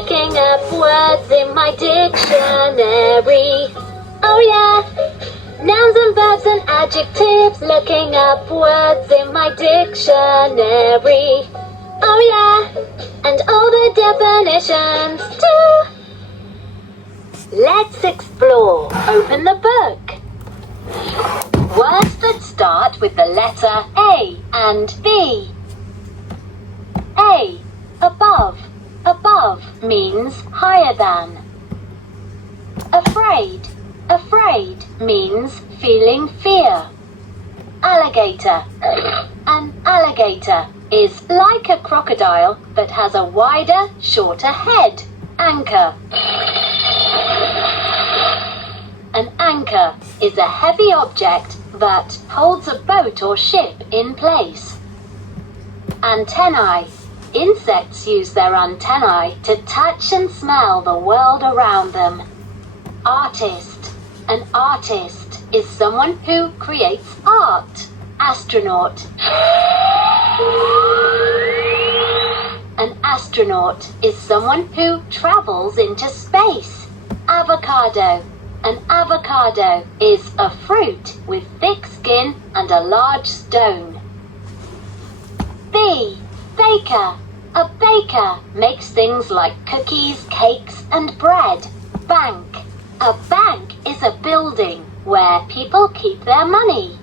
looking up words in my dictionary. Oh yeah, nouns and verbs and adjectives, looking up words in my dictionary. Oh yeah, and all the definitions too. Let's explore. Open the book. Words that start with the letter A and B. A, above. Above means higher than. Afraid. Afraid means feeling fear. Alligator. An alligator is like a crocodile but has a wider, shorter head. Anchor. An anchor is a heavy object that holds a boat or ship in place. Antennae. Insects use their antennae to touch and smell the world around them. Artist. An artist is someone who creates art. Astronaut. An astronaut is someone who travels into space. Avocado. An avocado is a fruit with thick skin and a large stone. B. Baker. A baker makes things like cookies, cakes, and bread. Bank. A bank is a building where people keep their money.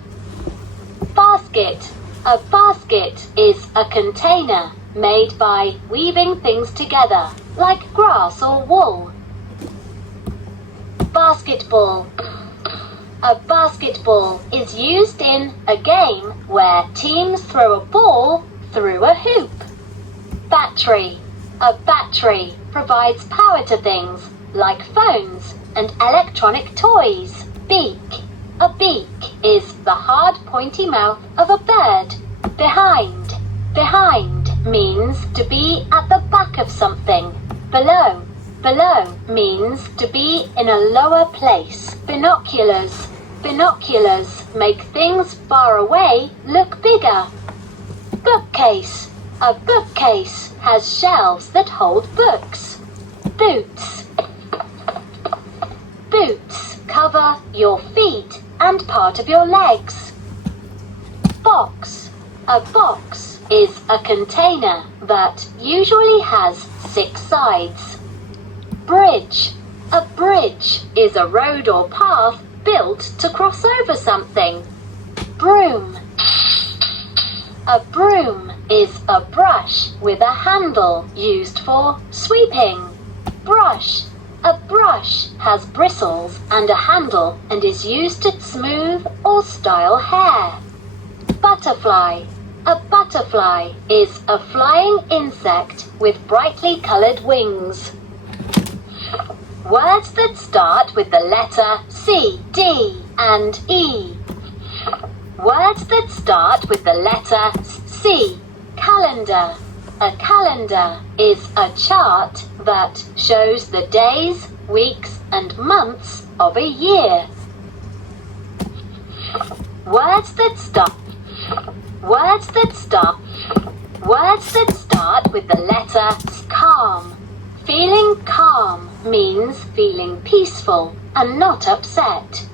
Basket. A basket is a container made by weaving things together, like grass or wool. Basketball. A basketball is used in a game where teams throw a ball through a hoop. Battery. A battery provides power to things like phones and electronic toys. Beak. A beak is the hard pointy mouth of a bird. Behind. Behind means to be at the back of something. Below. Below means to be in a lower place. Binoculars. Binoculars make things far away look bigger. Bookcase. A bookcase has shelves that hold books. Boots. Boots cover your feet and part of your legs. Box. A box is a container that usually has 6 sides. Bridge. A bridge is a road or path built to cross over something. Broom. A broom is a brush with a handle used for sweeping. Brush. A brush has bristles and a handle and is used to smooth or style hair. Butterfly. A butterfly is a flying insect with brightly coloured wings. Words that start with the letter C, D, and E. Words that start with the letter C. Calendar. A calendar is a chart that shows the days, weeks, and months of a year. Words that start with the letter calm. Feeling calm means feeling peaceful and not upset.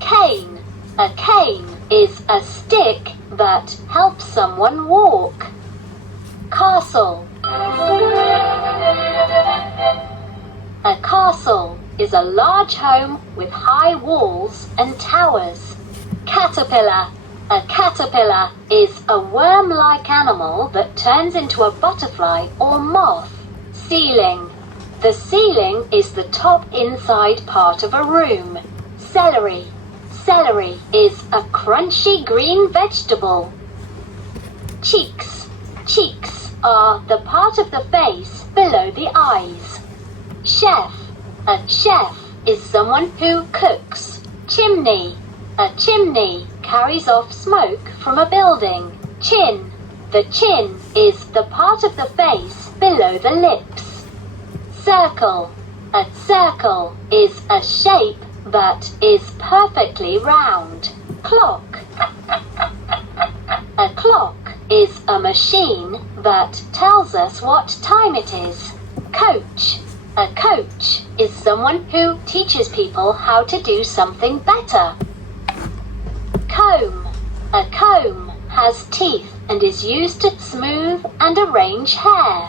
Cane. A cane is a stick that helps someone walk. Castle. A castle is a large home with high walls and towers. Caterpillar. A caterpillar is a worm-like animal that turns into a butterfly or moth. Ceiling. The ceiling is the top inside part of a room. Celery. Celery is a crunchy green vegetable. Cheeks. Cheeks are the part of the face below the eyes. Chef. A chef is someone who cooks. Chimney. A chimney carries off smoke from a building. Chin. The chin is the part of the face below the lips. Circle. A circle is a shape that is perfectly round. Clock. A clock is a machine that tells us what time it is. Coach. A coach is someone who teaches people how to do something better. Comb. A comb has teeth and is used to smooth and arrange hair.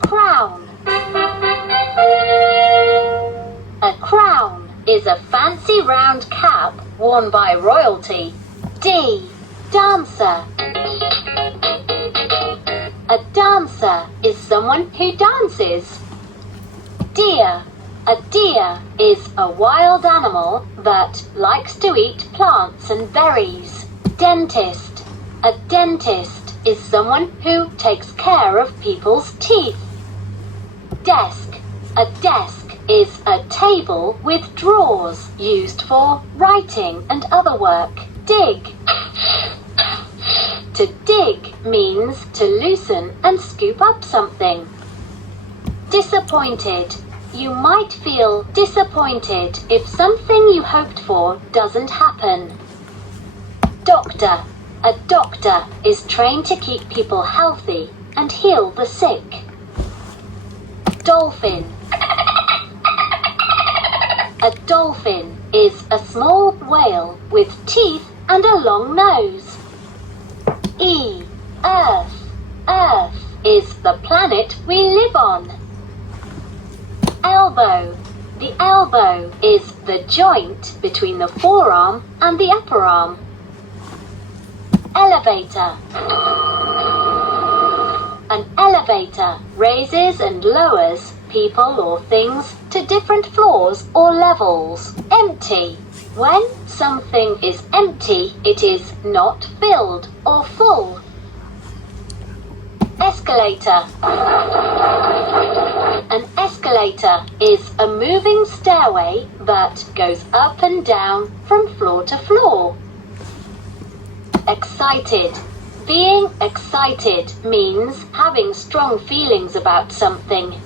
Crown. A crown is a fancy round cap worn by royalty. D. Dancer. A dancer is someone who dances. Deer. A deer is a wild animal that likes to eat plants and berries. Dentist. A dentist is someone who takes care of people's teeth. Desk. A desk is a table with drawers used for writing and other work. Dig. To dig means to loosen and scoop up something. Disappointed. You might feel disappointed if something you hoped for doesn't happen. Doctor. A doctor is trained to keep people healthy and heal the sick. Dolphin. A dolphin is a small whale with teeth and a long nose. E. Earth. Earth is the planet we live on. Elbow. The elbow is the joint between the forearm and the upper arm. Elevator. An elevator raises and lowers people or things to different floors or levels. Empty. When something is empty, it is not filled or full. Escalator. An escalator is a moving stairway that goes up and down from floor to floor. Excited. Being excited means having strong feelings about something.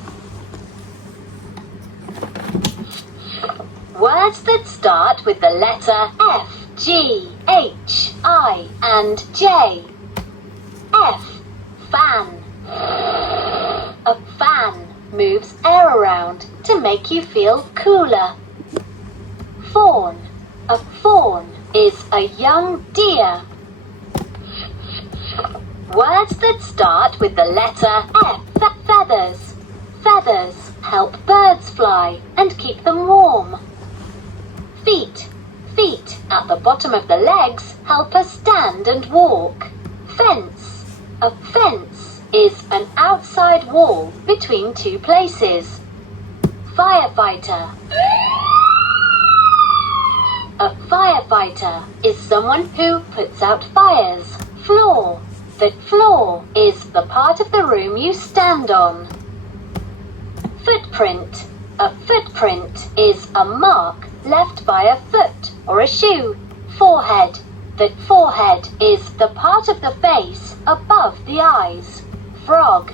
Words that start with the letter F, G, H, I, and J. F. Fan. A fan moves air around to make you feel cooler. Fawn. A fawn is a young deer. Words that start with the letter F. Feathers. Feathers help birds fly and keep them warm. Feet. Feet at the bottom of the legs help us stand and walk. Fence. A fence is an outside wall between two places. Firefighter. A firefighter is someone who puts out fires. Floor. The floor is the part of the room you stand on. Footprint. A footprint is a mark left by a foot or a shoe. Forehead. The forehead is the part of the face above the eyes. Frog.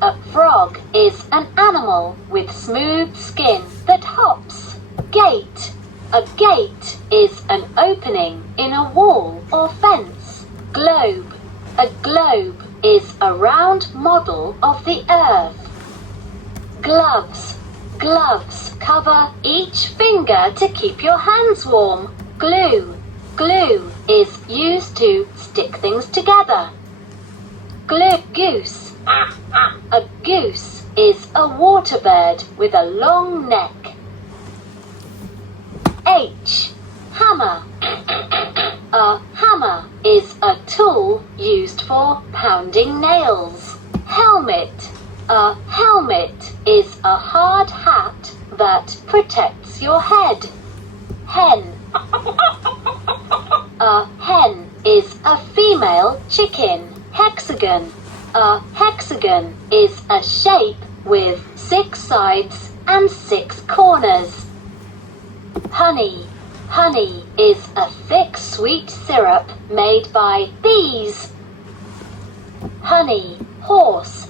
A frog is an animal with smooth skin that hops. Gate. A gate is an opening in a wall or fence. Globe. A globe is a round model of the earth. Gloves. Gloves cover each finger to keep your hands warm. Glue. Glue is used to stick things together. Goose. A goose is a water bird with a long neck. H. Hammer. A hammer is a tool used for pounding nails. Helmet. A helmet is a hard hat that protects your head. Hen. A hen is a female chicken. Hexagon. A hexagon is a shape with 6 sides and 6 corners. Honey. Honey is a thick sweet syrup made by bees. Honey. Horse.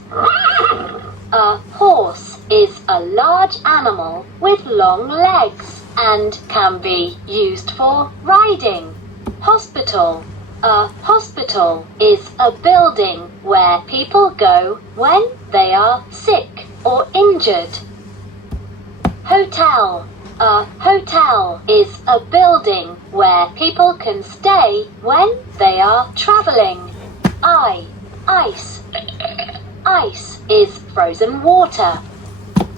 A horse is a large animal with long legs and can be used for riding. Hospital. A hospital Hospital is a building where people go when they are sick or injured. Hotel. A hotel is a building where people can stay when they are traveling. Ice. Ice is frozen water.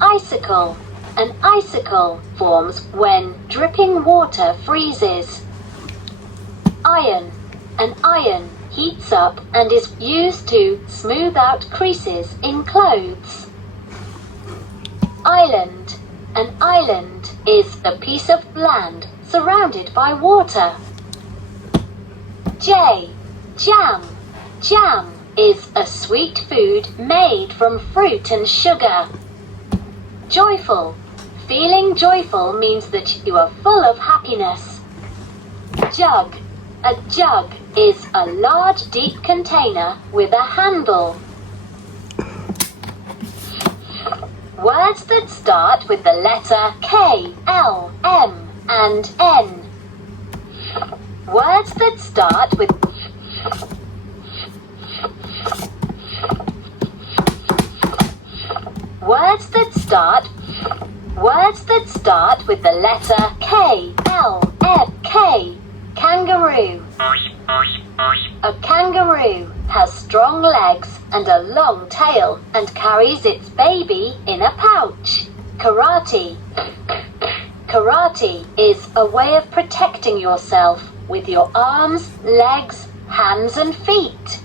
Icicle. An icicle forms when dripping water freezes. Iron. An iron heats up and is used to smooth out creases in clothes. Island. An island is a piece of land surrounded by water. Jam. Jam is a sweet food made from fruit and sugar. Joyful. Feeling joyful means that you are full of happiness. Jug. A jug is a large deep container with a handle. Words that start with the letter K, L, M, and N. Words that start with the letter K, L, M, K. Kangaroo. A kangaroo has strong legs and a long tail and carries its baby in a pouch. Karate. Karate is a way of protecting yourself with your arms, legs, hands and feet.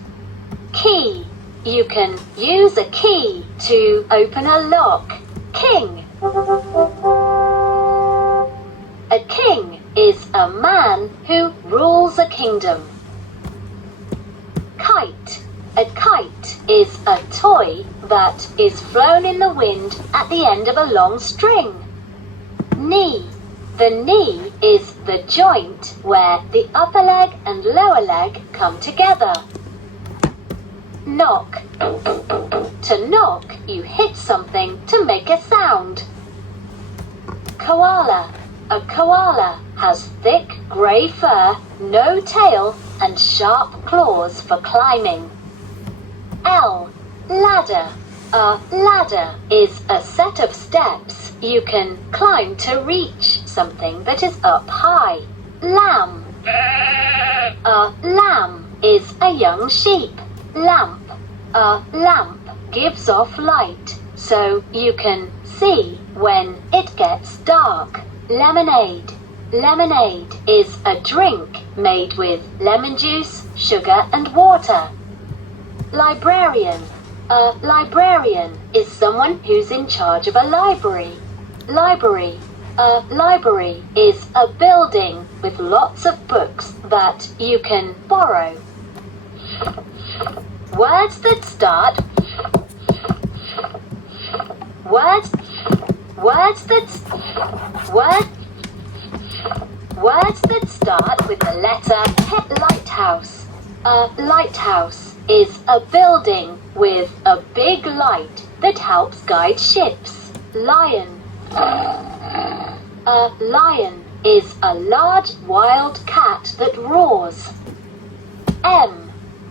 Key. You can use a key to open a lock. King. A king is a man who rules a kingdom. Kite. A kite is a toy that is flown in the wind at the end of a long string. Knee. The knee is the joint where the upper leg and lower leg come together. Knock. To knock, you hit something to make a sound. Koala. A koala has thick grey fur, no tail, and sharp claws for climbing. Ladder. A ladder is a set of steps you can climb to reach something that is up high. Lamb. A lamb is a young sheep. Lamp. A lamp gives off light so you can see when it gets dark. Lemonade. Lemonade is a drink made with lemon juice, sugar and water. Librarian. A librarian is someone who's in charge of a library. Library. A library is a building with lots of books that you can borrow. Words that start with the letter lighthouse. A lighthouse is a building with a big light that helps guide ships. Lion. A lion is a large wild cat that roars.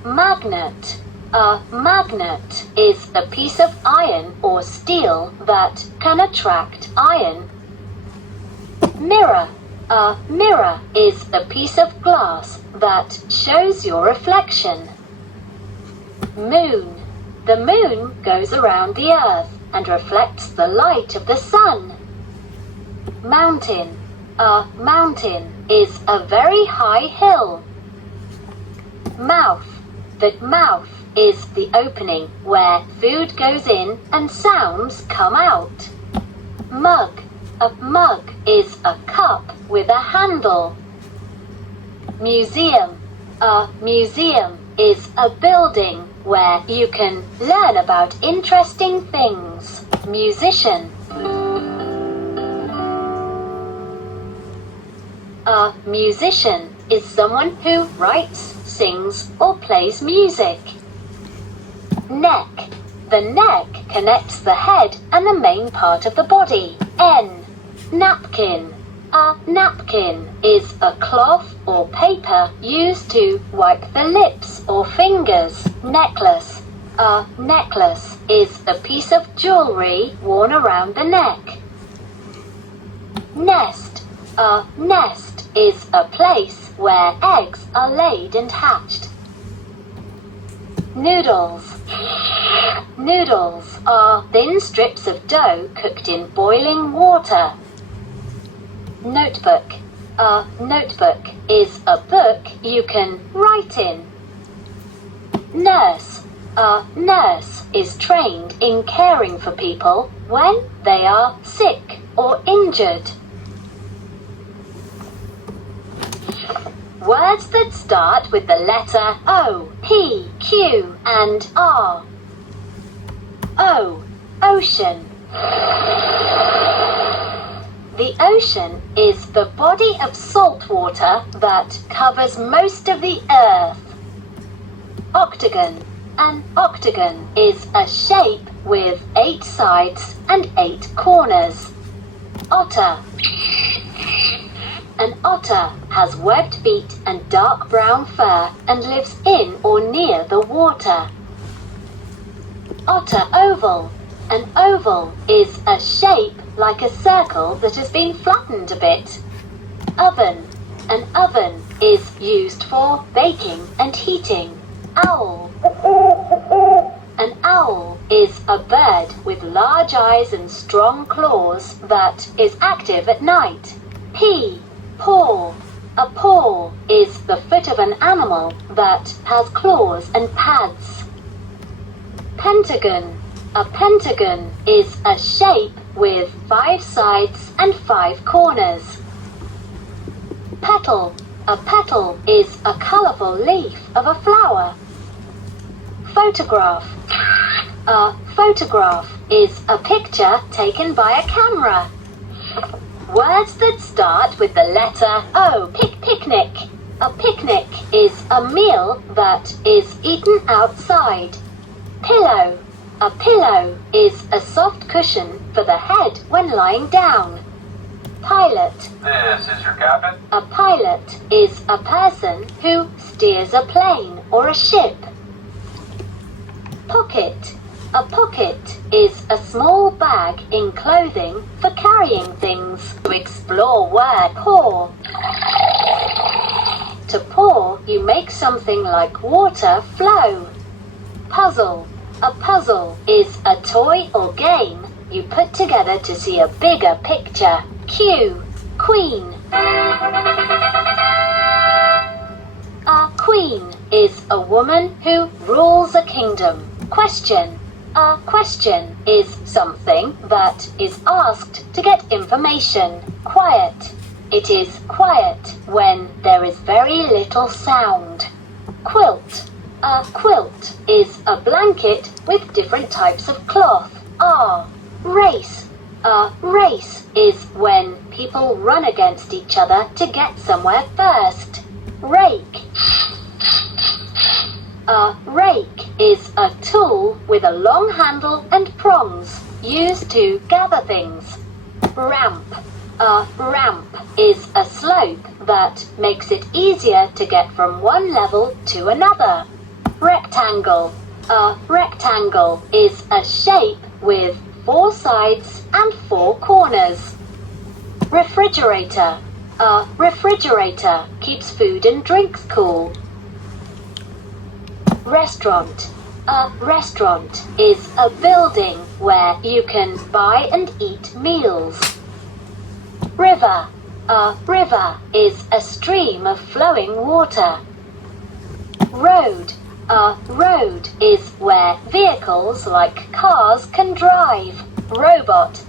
Magnet. A magnet is a piece of iron or steel that can attract iron. Mirror. A mirror is a piece of glass that shows your reflection. Moon. The moon goes around the earth and reflects the light of the sun. Mountain. A mountain is a very high hill. Mouth. The mouth is the opening where food goes in and sounds come out. Mug. A mug is a cup with a handle. Museum. A museum is a building where you can learn about interesting things. Musician. A musician is someone who writes, sings, or plays music. Neck. The neck connects the head and the main part of the body. Napkin. A napkin is a cloth or paper used to wipe the lips or fingers. Necklace. A necklace is a piece of jewelry worn around the neck. Nest. A nest is a place where eggs are laid and hatched. Noodles. Noodles are thin strips of dough cooked in boiling water. Notebook. A notebook is a book you can write in. Nurse. A nurse is trained in caring for people when they are sick or injured. Words that start with the letter O, P, Q, and R. O. Ocean. The ocean is the body of salt water that covers most of the earth. Octagon. An octagon is a shape with 8 sides and 8 corners. Otter. An otter has webbed feet and dark brown fur and lives in or near the water. Otter oval. An oval is a shape like a circle that has been flattened a bit. Oven. An oven is used for baking and heating. Owl. An owl is a bird with large eyes and strong claws that is active at night. Paw. A paw is the foot of an animal that has claws and pads. Pentagon. A pentagon is a shape with 5 sides and 5 corners. Petal. A petal is a colourful leaf of a flower. Photograph. A photograph is a picture taken by a camera. Words that start with the letter O. Picnic. A picnic is a meal that is eaten outside. Pillow. A pillow is a soft cushion for the head when lying down. Pilot. This is your captain. A pilot is a person who steers a plane or a ship. Pocket. A pocket is a small bag in clothing for carrying things. To explore word pour. To pour, you make something like water flow. Puzzle. A puzzle is a toy or game you put together to see a bigger picture. Queen. A queen is a woman who rules a kingdom. Question. A question is something that is asked to get information. Quiet. It is quiet when there is very little sound. Quilt. A quilt is a blanket with different types of cloth. Race. A race is when people run against each other to get somewhere first. Rake. A rake is a tool with a long handle and prongs used to gather things. Ramp. A ramp is a slope that makes it easier to get from one level to another. Rectangle. A rectangle is a shape with 4 sides and 4 corners. Refrigerator. A refrigerator keeps food and drinks cool. Restaurant. A restaurant is a building where you can buy and eat meals. River. A river is a stream of flowing water. Road. A road is where vehicles like cars can drive. Robot.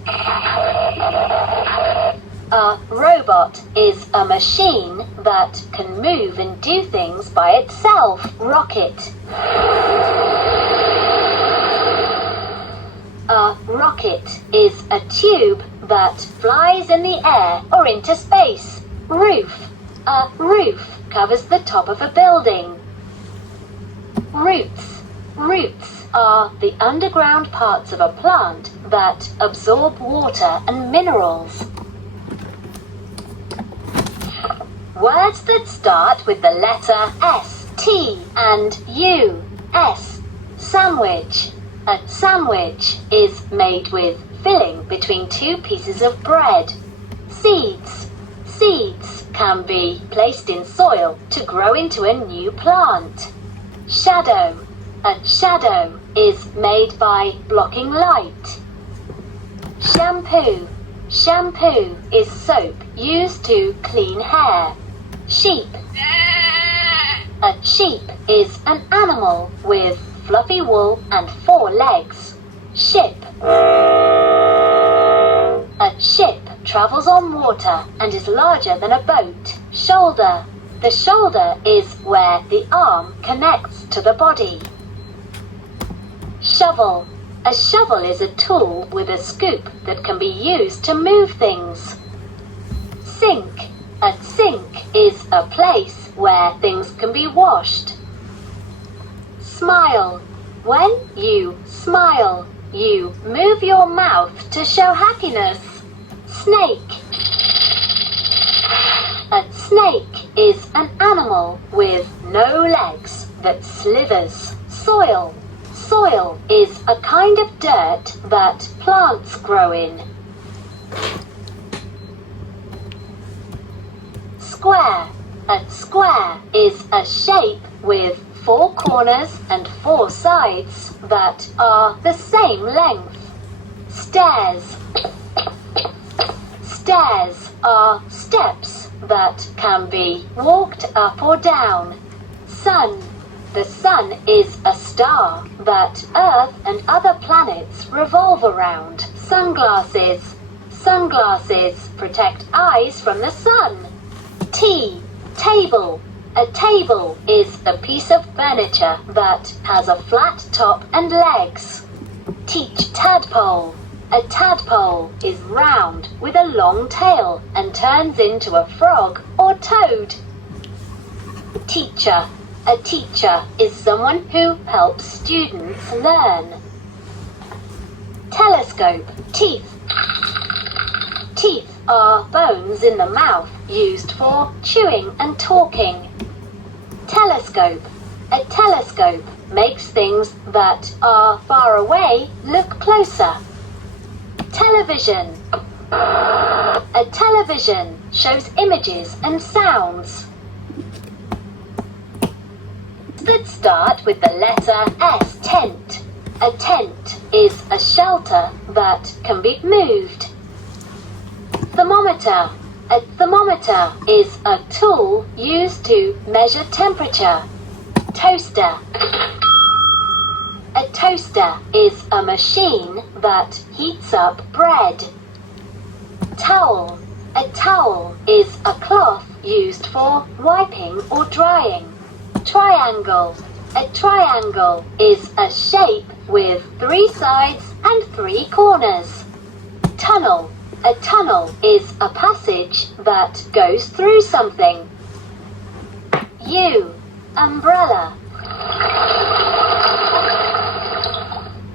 A robot is a machine that can move and do things by itself. Rocket. A rocket is a tube that flies in the air or into space. Roof. A roof covers the top of a building. Roots. Roots are the underground parts of a plant that absorb water and minerals. Words that start with the letter S, T, and U. S. Sandwich. A sandwich is made with filling between two pieces of bread. Seeds. Seeds can be placed in soil to grow into a new plant. Shadow. A shadow is made by blocking light. Shampoo. Shampoo is soap used to clean hair. Sheep. A sheep is an animal with fluffy wool and 4 legs. Ship. A ship travels on water and is larger than a boat. Shoulder. The shoulder is where the arm connects to the body. Shovel. A shovel is a tool with a scoop that can be used to move things. Sink. A sink is a place where things can be washed. Smile. When you smile, you move your mouth to show happiness. Snake. A snake is an animal with no legs that slithers. Soil. Soil is a kind of dirt that plants grow in. Square. A square is a shape with 4 corners and 4 sides that are the same length. Stairs. Stairs are steps that can be walked up or down. Sun. The sun is a star that Earth and other planets revolve around. Sunglasses. Sunglasses protect eyes from the sun. Tea. Table. A table is a piece of furniture that has a flat top and legs. Teach. Tadpole. A tadpole is round with a long tail and turns into a frog or toad. Teacher. A teacher is someone who helps students learn. Telescope. Teeth. Teeth are bones in the mouth used for chewing and talking. Telescope. A telescope makes things that are far away look closer. Television. A television shows images and sounds that start with the letter S. Tent. A tent is a shelter that can be moved. Thermometer. A thermometer is a tool used to measure temperature. Toaster. A toaster is a machine that heats up bread. Towel. A towel is a cloth used for wiping or drying. Triangle. A triangle is a shape with 3 sides and 3 corners. Tunnel. A tunnel is a passage that goes through something. U. Umbrella.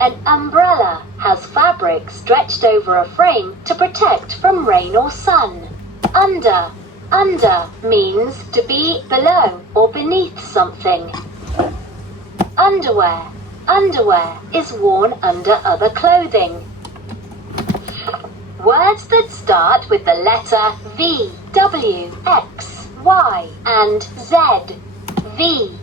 An umbrella has fabric stretched over a frame to protect from rain or sun. Under. Under means to be below or beneath something. Underwear. Underwear is worn under other clothing. Words that start with the letter V, W, X, Y, and Z. V.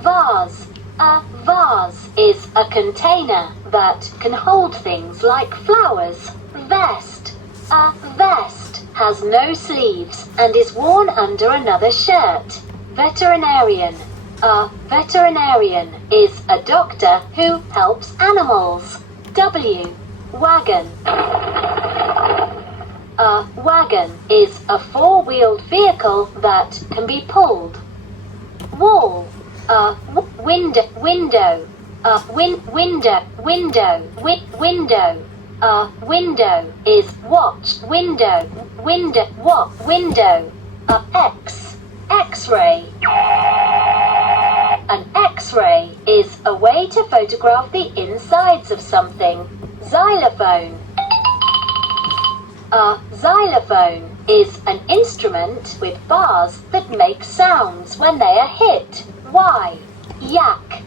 Vase. A vase is a container that can hold things like flowers. Vest. A vest has no sleeves and is worn under another shirt. Veterinarian. A veterinarian is a doctor who helps animals. W. Wagon. A wagon is a 4-wheeled vehicle that can be pulled. Wall. A window. A window. A window is watched. Window. A X-ray. An X-ray is a way to photograph the insides of something. Xylophone. A xylophone is an instrument with bars that make sounds when they are hit. Y. Yak.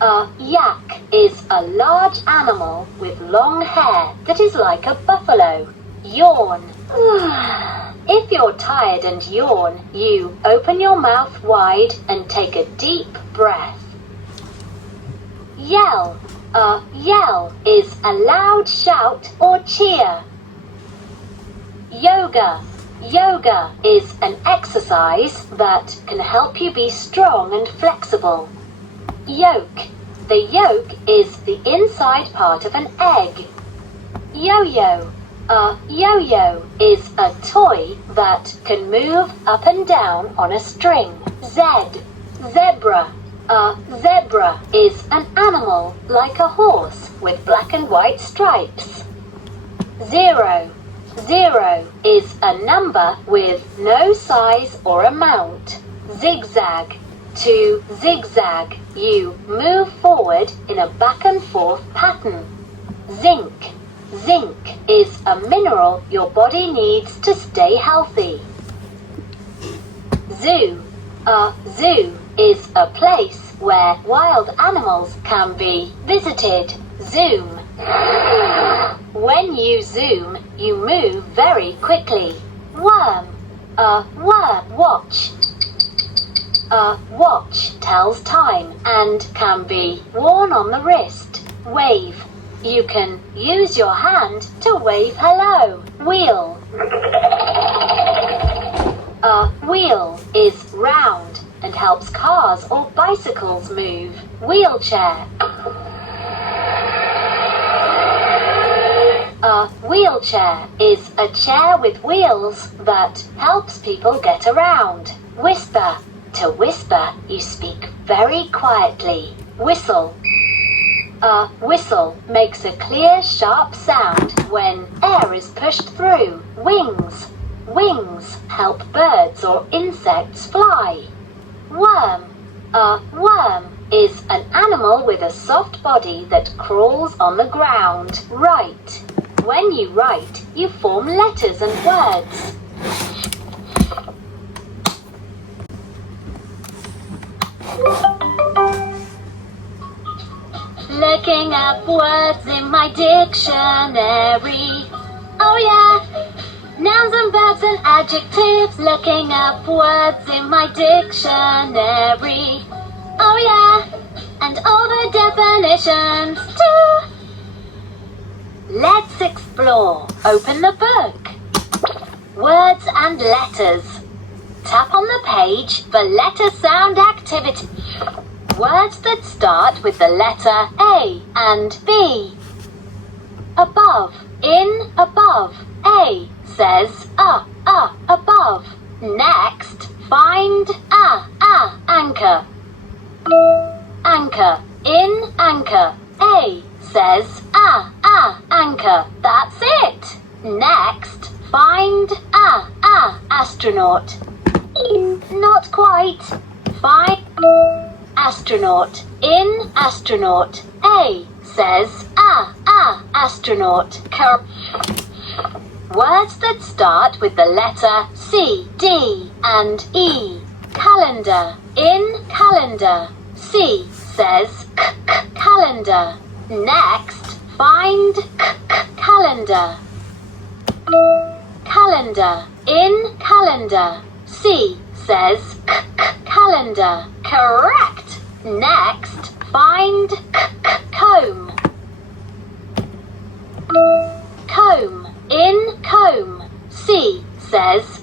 A yak is a large animal with long hair that is like a buffalo. Yawn. If you're tired and yawn, you open your mouth wide and take a deep breath. Yell. A yell is a loud shout or cheer. Yoga. Yoga is an exercise that can help you be strong and flexible. Yolk. The yolk is the inside part of an egg. Yo-yo. A yo-yo is a toy that can move up and down on a string. Zebra. A zebra is an animal like a horse with black and white stripes. Zero. Zero is a number with no size or amount. Zigzag. To zigzag, you move forward in a back and forth pattern. Zinc. Zinc is a mineral your body needs to stay healthy. Zoo. A zoo is a place where wild animals can be visited. Zoom. When you zoom, you move very quickly. Worm. A worm. Watch. A watch tells time and can be worn on the wrist. Wave. You can use your hand to wave hello. Wheel. A wheel is round and helps cars or bicycles move. Wheelchair. A wheelchair is a chair with wheels that helps people get around. Whisper. To whisper, you speak very quietly. Whistle. A whistle makes a clear, sharp sound when air is pushed through. Wings. Wings help birds or insects fly. Worm. A worm is an animal with a soft body that crawls on the ground. Write. When you write, you form letters and words. Looking up words in my dictionary. Oh yeah! Nouns and verbs and adjectives. Looking up words in my dictionary. Oh yeah! And all the definitions too. Let's explore. Open the book. Words and letters. Tap on the page for letter sound activity. Words that start with the letter A and B. Above. In above. A says above. Next, find anchor. Anchor. In anchor. A says anchor. That's it. Next, find astronaut. Not quite. Find astronaut. In astronaut. A says astronaut. Words that start with the letter C, D and E. Calendar. In calendar. C says calendar. Next, find calendar. Calendar. In calendar. C says calendar. Correct. Next, find comb. Comb. In comb. C says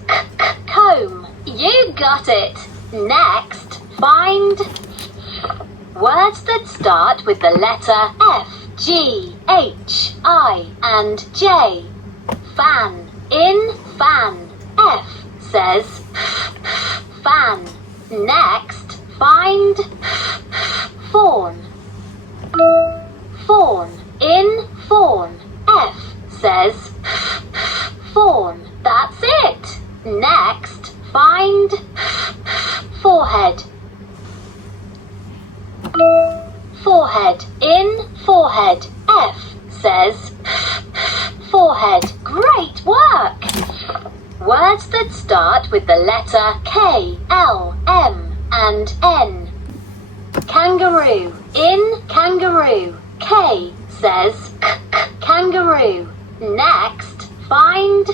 comb. You got it. Next, find words that start with the letter F, G, H, I and J. Fan. In fan. F says fan. Next, find fawn. Fawn. In fawn. F says fawn. That's it. Next, find forehead. Forehead. In forehead. F says forehead. Great work! Words that start with the letter K, L, M, and N. Kangaroo. In kangaroo. K says k, k, kangaroo. Next, find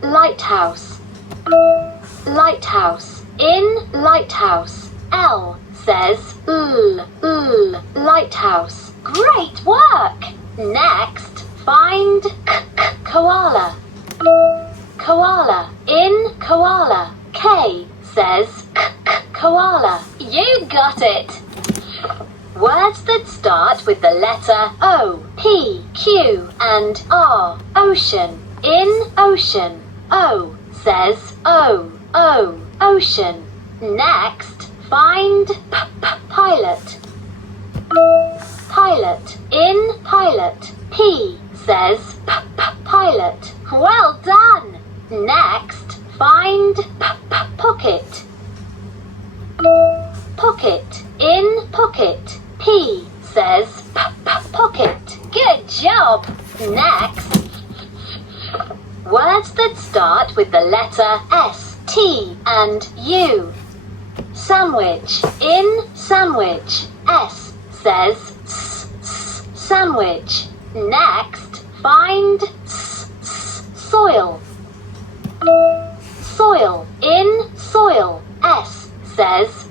lighthouse. Lighthouse. In lighthouse. L says lighthouse. Great work! Next, find koala. Koala. In koala. K says koala. You got it! Words that start with the letter O, P, Q, and R. Ocean. In ocean. O says ocean. Next, find pilot. Pilot. In pilot. P says pilot. Well done! Next, find pocket. Pocket. In pocket. P says pocket. Good job! Next, words that start with the letter S, T, and U. Sandwich. In sandwich. S says sandwich. Next, find soil. Soil. In soil. S says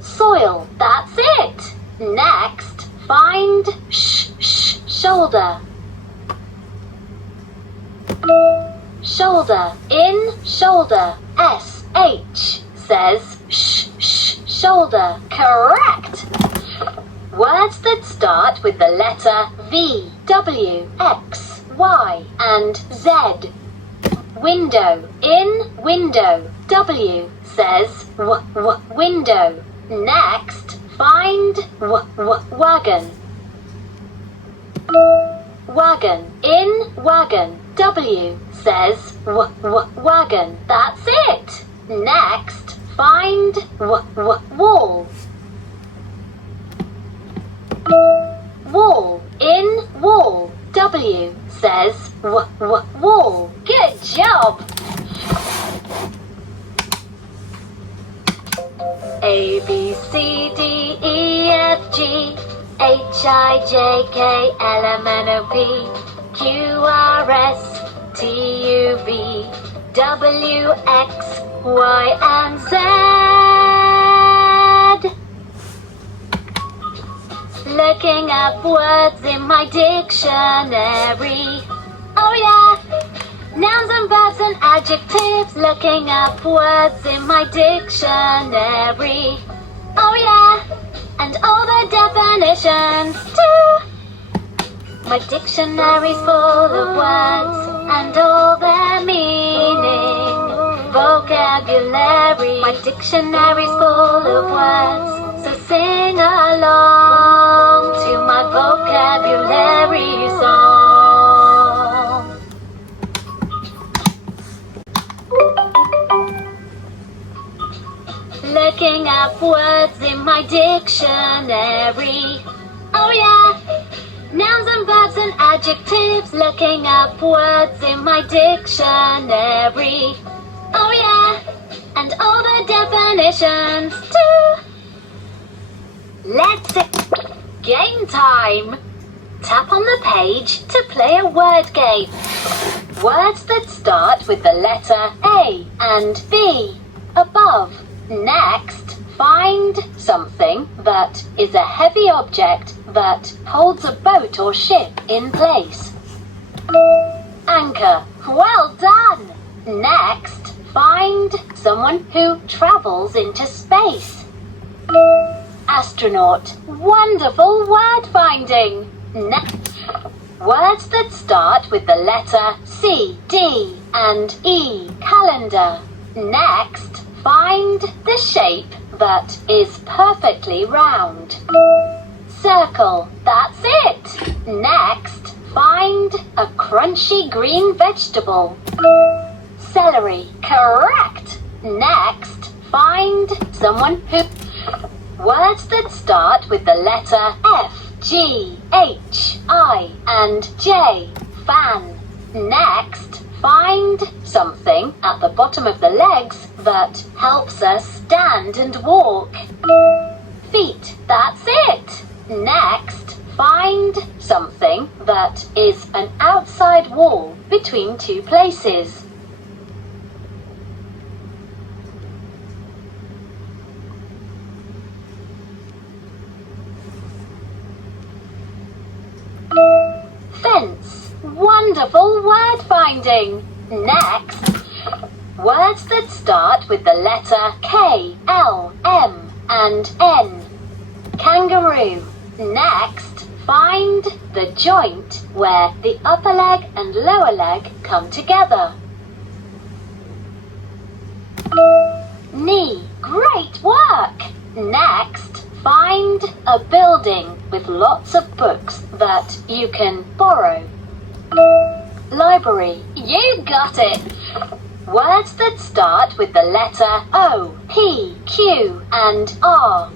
soil. That's it. Next, find shoulder. Shoulder. In shoulder. S H says shoulder. Correct. Words that start with the letter V, W, X, Y, and Z. Window. In window. W says window. Next, find wagon. Wagon. In wagon. W says wagon. That's it. Next, find wall. Wall. In wall. W says wall. Good job! A, B, C, D, E, F, G, H, I, J, K, L, M, N, O, P, Q, R, S, T, U, V, W, X, Y, and Z. Looking up words in my dictionary. Oh yeah! Nouns and verbs and adjectives. Looking up words in my dictionary. Oh yeah! And all the definitions too. My dictionary's full of words and all their meaning. Vocabulary. My dictionary's full of words. So sing along to my vocabulary song. Looking up words in my dictionary. Oh yeah! Nouns and verbs and adjectives. Looking up words in my dictionary. Oh yeah! And all the definitions too. Let's game time! Tap on the page to play a word game. Words that start with the letter A and B. Above. Next, find something that is a heavy object that holds a boat or ship in place. Anchor. Well done! Next, find someone who travels into space. Astronaut. Wonderful word finding! Words that start with the letter C, D, and E. Calendar. Next, find the shape that is perfectly round. Circle. That's it! Next, find a crunchy green vegetable. Celery. Correct! Next, find someone who... Words that start with the letter F, G, H, I, and J. Fan. Next, find something at the bottom of the legs that helps us stand and walk. Feet, that's it. Next, find something that is an outside wall between two places. Fence. Wonderful word finding. Next, words that start with the letter K, L, M, and N. Kangaroo. Next, find the joint where the upper leg and lower leg come together. Knee. Great work! Next, find a building with lots of books that you can borrow. Library. You got it! Words that start with the letter O, P, Q, and R.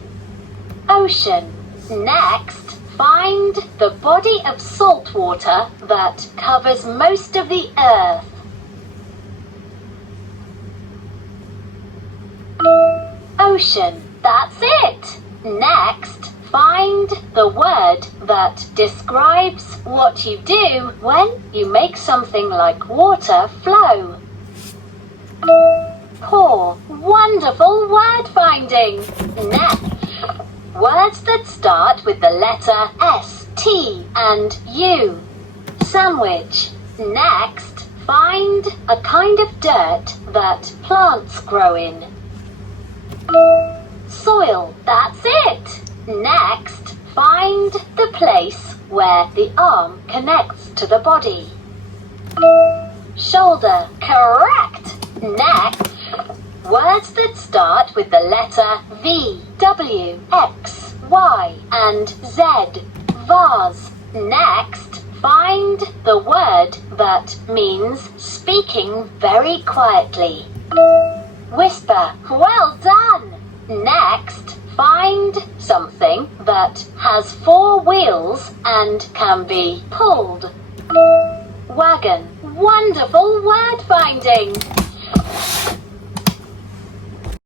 Ocean. Next, find the body of salt water that covers most of the earth. Ocean. That's it! Next, find the word that describes what you do when you make something like water flow. Pour. Wonderful word finding. Next, words that start with the letter S, T, and U. Sandwich. Next, find a kind of dirt that plants grow in. Soil. That's it. Next, find the place where the arm connects to the body. Shoulder. Correct. Next, words that start with the letter V, W, X, Y, and Z. Vase. Next, find the word that means speaking very quietly. Whisper. Well done! Next, find something that has 4 wheels and can be pulled. Wagon. Wonderful word finding!